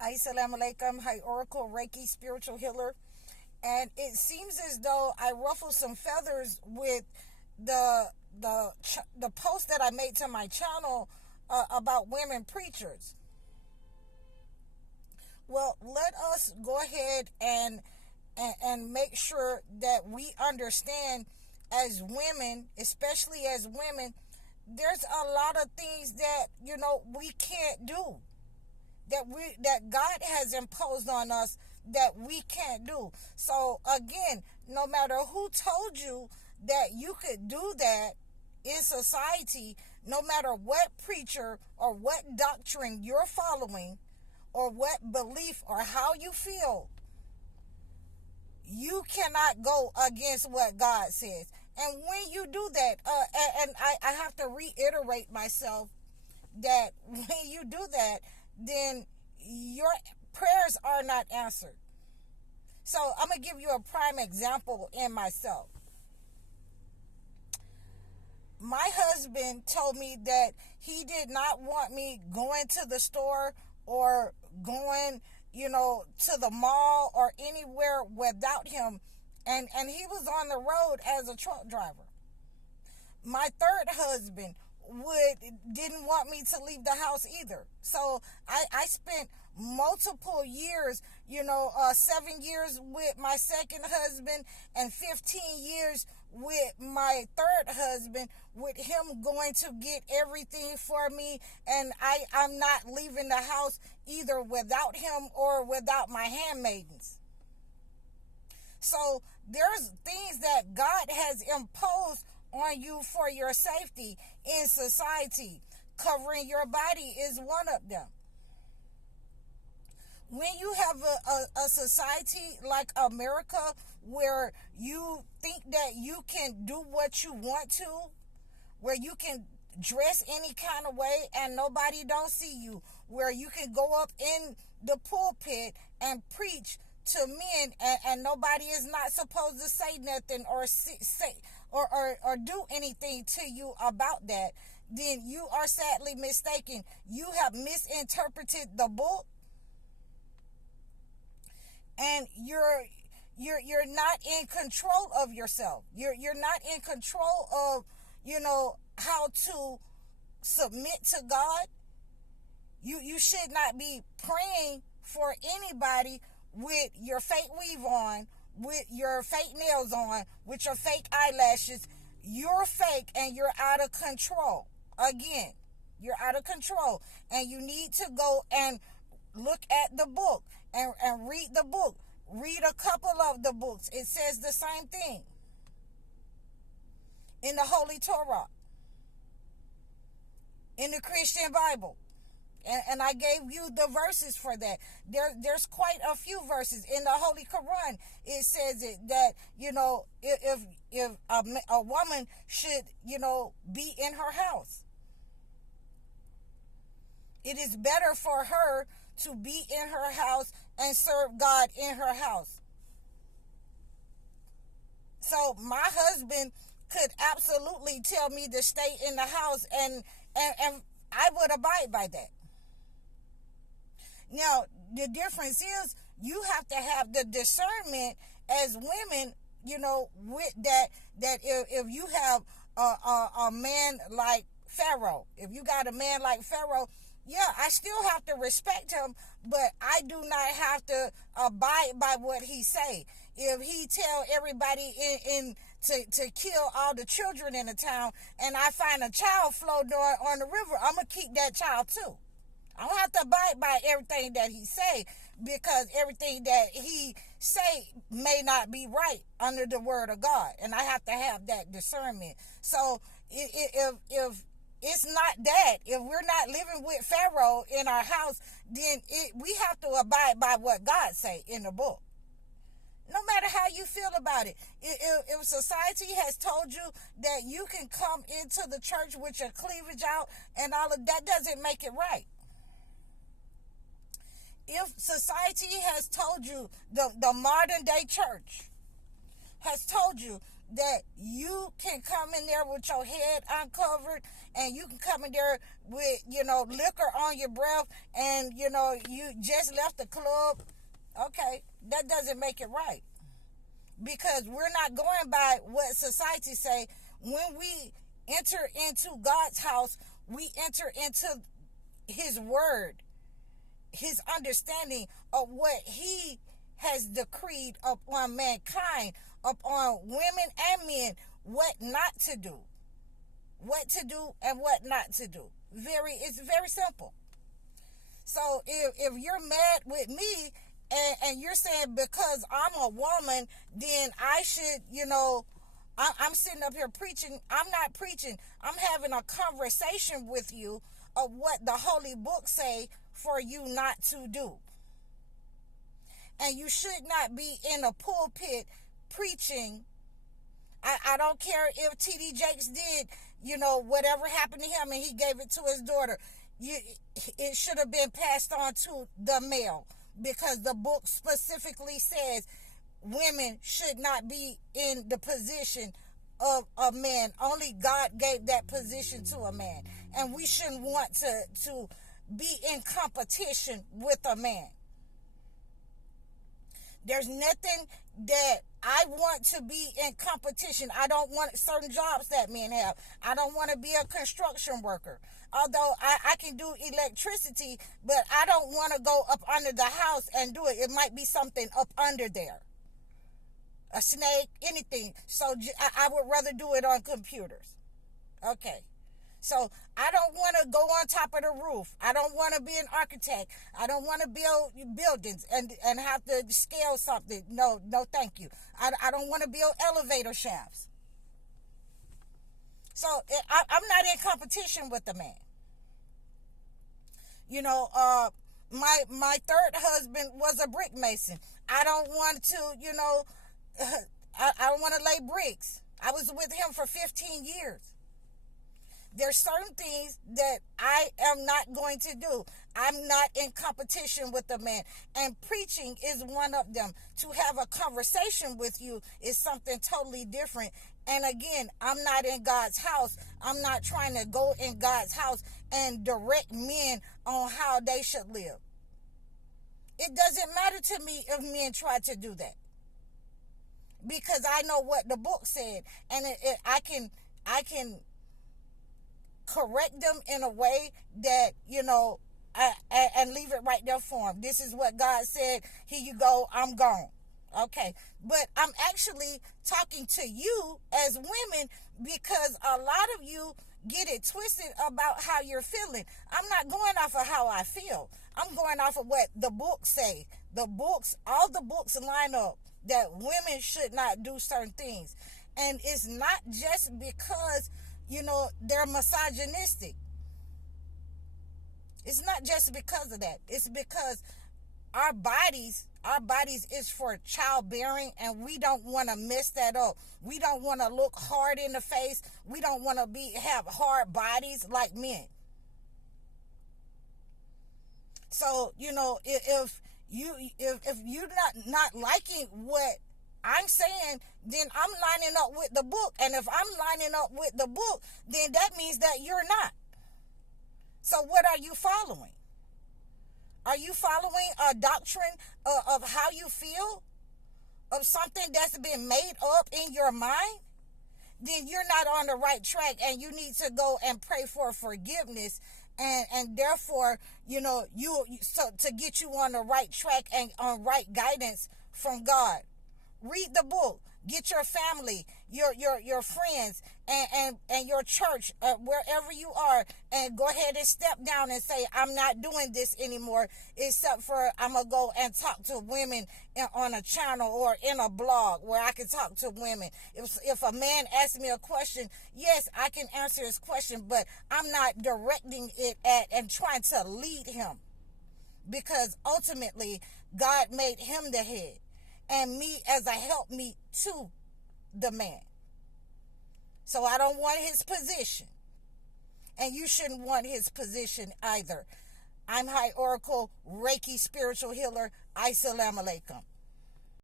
Assalamu alaikum. Hi, Oracle Reiki spiritual healer. And it seems as though I ruffled some feathers with the post that I made to my channel about women preachers. Well, let us go ahead and make sure that we understand as women, especially as women, there's a lot of things that we can't do, that God has imposed on us, that we can't do. So again, no matter who told you that you could do that in society, no matter what preacher or what doctrine you're following or what belief or how you feel, you cannot go against what God says. And when you do that, and I have to reiterate myself, that when you do that, then your prayers are not answered. So I'm going to give you a prime example in myself. My husband told me that he did not want me going to the store or going, to the mall or anywhere without him. And he was on the road as a truck driver. My third husband didn't want me to leave the house either. So I spent multiple years, 7 years with my second husband and 15 years with my third husband, with him going to get everything for me, and I'm not leaving the house either without him or without my handmaidens. So there's things that God has imposed on you for your safety in society. Covering your body is one of them. When you have a society like America, where you think that you can do what you want to, where you can dress any kind of way and nobody don't see you, where you can go up in the pulpit and preach to men and nobody is not supposed to say nothing or say or do anything to you about that, then you are sadly mistaken. You have misinterpreted the book, and you're not in control of yourself. You're not in control of how to submit to God. You should not be praying for anybody with your fake weave on, with your fake nails on, with your fake eyelashes. You're fake and you're out of control. Again, you're out of control, and you need to go and look at the book and read the book. Read a couple of the books. It says the same thing in the Holy Torah, in the Christian Bible. And I gave you the verses for that. There's quite a few verses in the Holy Quran. It says it that if a woman should be in her house, it is better for her to be in her house and serve God in her house. So my husband could absolutely tell me to stay in the house, and I would abide by that. Now, the difference is you have to have the discernment as women, with that if you have a man like Pharaoh, if you got a man like Pharaoh, yeah, I still have to respect him, but I do not have to abide by what he say. If he tell everybody to kill all the children in the town, and I find a child floating on the river, I'm going to keep that child too. I don't have to abide by everything that he say, because everything that he say may not be right under the word of God, and I have to have that discernment. So if it's not that, if we're not living with Pharaoh in our house, then we have to abide by what God say in the book. No matter how you feel about it. If society has told you that you can come into the church with your cleavage out and all of that, doesn't make it right. If society has told you, the modern day church has told you that you can come in there with your head uncovered, and you can come in there with, liquor on your breath, and, you just left the club. Okay, that doesn't make it right. Because we're not going by what society say. When we enter into God's house, we enter into his word, his understanding of what he has decreed upon mankind, upon women and men, what not to do. What to do and what not to do. It's very simple. So if you're mad with me, and you're saying because I'm a woman, then I should, I'm sitting up here preaching. I'm not preaching. I'm having a conversation with you of what the Holy Book say for you not to do. And you should not be in a pulpit preaching. I don't care if T.D. Jakes did, whatever happened to him and he gave it to his daughter. It should have been passed on to the male, because the book specifically says women should not be in the position of a man. Only God gave that position to a man. And we shouldn't want to be in competition with a man. There's nothing that I want to be in competition. I don't want certain jobs that men have. I don't want to be a construction worker. Although I can do electricity, but I don't want to go up under the house and do it. It might be something up under there. A snake, anything. So I would rather do it on computers. Okay. So I don't want to go on top of the roof. I don't want to be an architect. I don't want to build buildings and have to scale something. No, thank you. I don't want to build elevator shafts. So I'm not in competition with the man. My third husband was a brick mason. I don't want to, I don't want to lay bricks. I was with him for 15 years. There's certain things that I am not going to do. I'm not in competition with a man. And preaching is one of them. To have a conversation with you is something totally different. And again, I'm not in God's house. I'm not trying to go in God's house and direct men on how they should live. It doesn't matter to me if men try to do that. Because I know what the book said. And I can correct them in a way that, and leave it right there for them. This is what God said. Here you go. I'm gone. Okay. But I'm actually talking to you as women, because a lot of you get it twisted about how you're feeling. I'm not going off of how I feel. I'm going off of what the books say. All the books line up that women should not do certain things. And it's not just because they're misogynistic. It's not just because of that. It's because our bodies is for childbearing, and we don't want to mess that up. We don't want to look hard in the face. We don't want to have hard bodies like men. So, if you're not liking what I'm saying, then I'm lining up with the book. And if I'm lining up with the book, then that means that you're not. So what are you following? Are you following a doctrine of how you feel? Of something that's been made up in your mind? Then you're not on the right track, and you need to go and pray for forgiveness. And therefore, so to get you on the right track and on right guidance from God. Read the book. Get your family, your friends, and your church, wherever you are, and go ahead and step down and say, I'm not doing this anymore, except for I'm going to go and talk to women on a channel or in a blog where I can talk to women. If a man asks me a question, yes, I can answer his question, but I'm not directing it at and trying to lead him, because ultimately God made him the head, and me as a helpmeet to the man. So I don't want his position. And you shouldn't want his position either. I'm High Oracle, Reiki spiritual healer. Assalamu alaikum.